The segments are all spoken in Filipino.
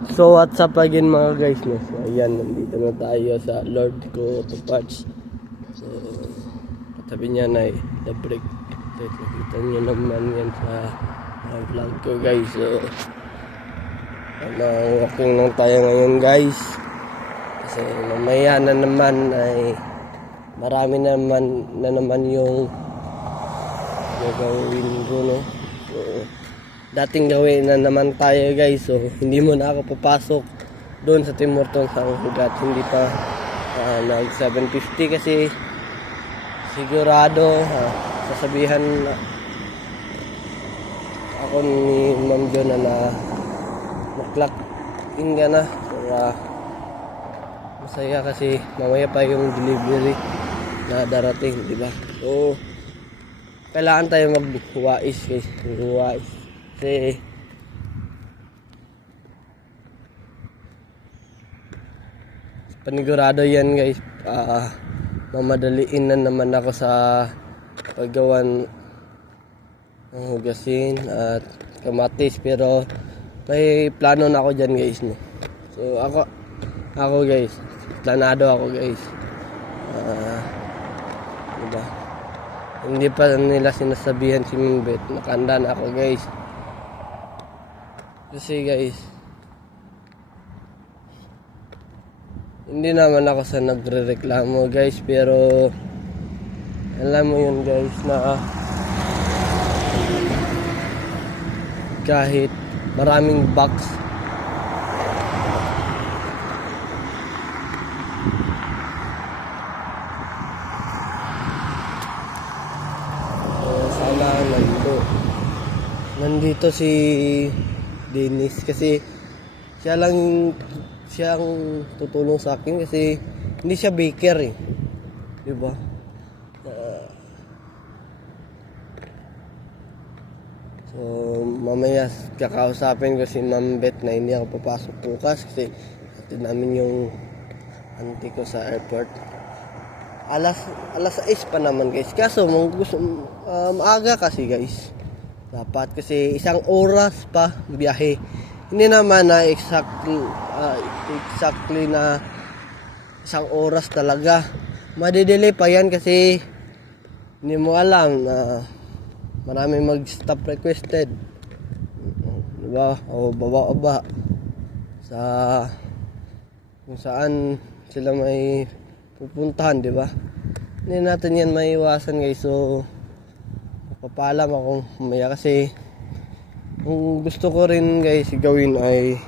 So what's up again mga guys, no? So ayan, nandito na tayo sa Lord Ko to Patch. So katabi niya na the break. So nakita niyo naman yan sa vlog ko guys. So walking lang tayo ngayon guys. Kasi mamaya na naman ay marami na naman yung gagawin ko, no? So dating gawin na naman tayo guys, so hindi mo na ako papasok doon sa Timurtong hanggat hindi pa nag 750 kasi sigurado sasabihan ako ni Ma'am Jo na clock in ka na para masaya kasi mamaya pa yung delivery na darating, di ba? So kailangan tayo magwais guys, magwais kasi panigurado yan guys. Mamadaliin na naman ako sa paggawan ng hugasin at kamatis, pero may plano na ako dyan guys, no? So ako guys, planado ako guys. Diba? Hindi pa nila sinasabihan si Mingbet, nakahanda na ako guys. Kasi guys, hindi naman ako sa nagre-reklamo guys, pero alam mo yun guys na kahit maraming box sana nandito si Dennis kasi siyang tutulong sa akin kasi hindi siya baker eh, di ba? So mamaya kakausapin ko si Ma'am Bet na hindi ako papasok bukas kasi hatid namin yung auntie ko sa airport. Alas 6 pa naman guys, kaso maaga kasi guys, dapat kasi 1 oras pa biyahe. Hindi naman na exactly na 1 oras talaga. Madidelay pa yan kasi hindi mo alam na marami mag-stop requested, diba? O baba sa kung saan sila may pupuntahan, diba? Hindi natin yan maiwasan guys. So papaalam ako mamaya kasi kung gusto ko rin guys gawin ay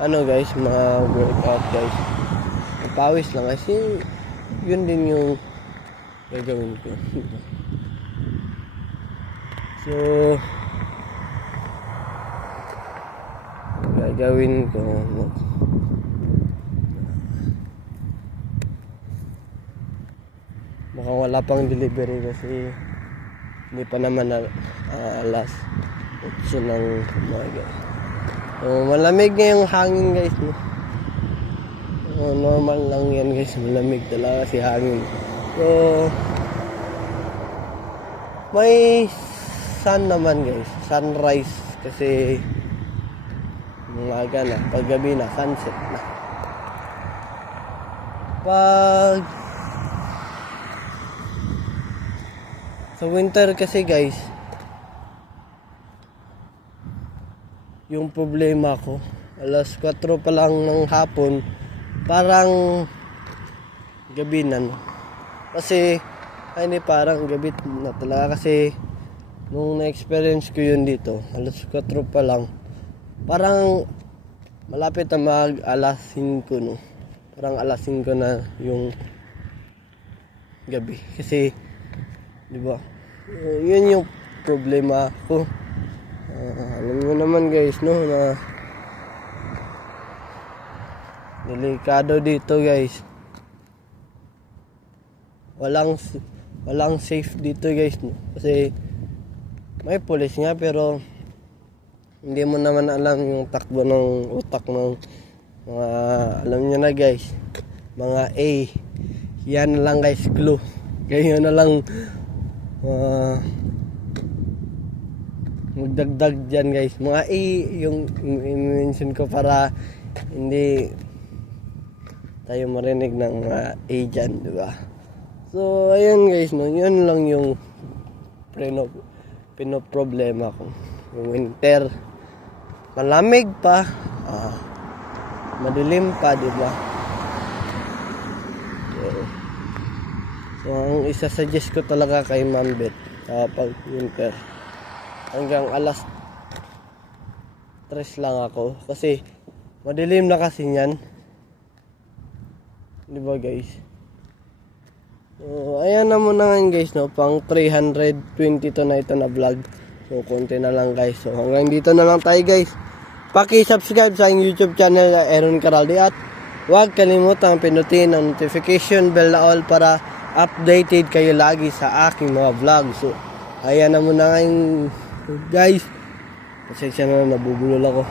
guys, mga workout guys, pawis lang kasi yun din yung gagawin ko. So gagawin ko mukhang wala pang delivery kasi hindi pa naman na alas 8 ng umaga. So malamig nga yung hangin guys, no? Normal lang yan guys, malamig talaga si hangin. So may sun naman guys, sunrise kasi umaga na, paggabi na, sunset na. Pag sa winter kasi guys, yung problema ko, alas 4 pa lang ng hapon, parang gabi na, no? Kasi hindi parang gabi na talaga kasi nung na-experience ko yun dito, alas 4 pa lang, parang malapit na mag alas 5, no? Parang alas 5 na yung gabi kasi, di ba? Yun yung problema ko. Alam mo naman guys, no, na delikado dito guys. Walang safe dito guys, no? Kasi may police nga pero hindi mo naman alam yung takbo ng utak ng mga, alam nyo na guys, mga A. Yan na lang guys, clue. Ganyan na lang magdagdag dyan guys. Mga A yung i-mention ko para hindi tayo marinig ng mga A dyan, di ba? So, ayun guys, no, yun lang yung pinoproblema ko. Yung winter, malamig pa, madilim pa, di ba? So, ang isa-suggest ko talaga kay Ma'am Beth pag winter, hanggang alas 3 lang ako kasi madilim na kasi yan, di ba guys? So, ayan na muna nga guys, no, pang 322 na ito na vlog. So, konti na lang guys. So, hanggang dito na lang tayo guys. Paki-subscribe sa aking YouTube channel na Aaron Caraldi at huwag kalimutang pinutin ang notification bell na all para updated kayo lagi sa aking mga vlog. So, ayan na muna ngayon guys. Pasensya na, nabubulol ako.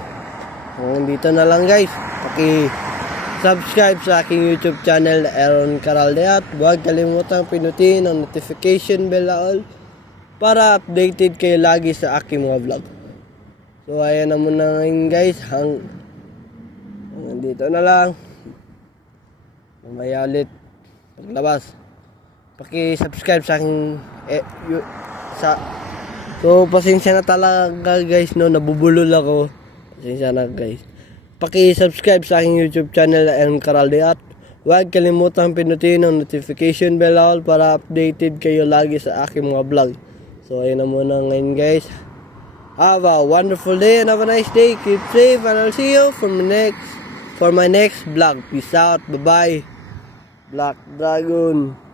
Hanggang dito na lang guys. Paki-subscribe sa aking YouTube channel na Aaron Caraldi at huwag kalimutang pinutin ang notification bell na all para updated kayo lagi sa aking mga vlog. So, ayan na muna ngayon guys. Hanggang dito na lang. Mamaya ulit paglabas. Paki-subscribe sa aking So, pasensya na talaga guys, no, nabubulol ako. Pasensya na guys. Paki-subscribe sa aking YouTube channel na Aaron Caraldi at huwag kalimutang pinutin ang notification bell all para updated kayo lagi sa aking mga vlog. So, ayun na muna ngayon guys. Have a wonderful day and have a nice day. Keep safe and I'll see you for my next vlog. Peace out. Bye-bye. Black Dragon.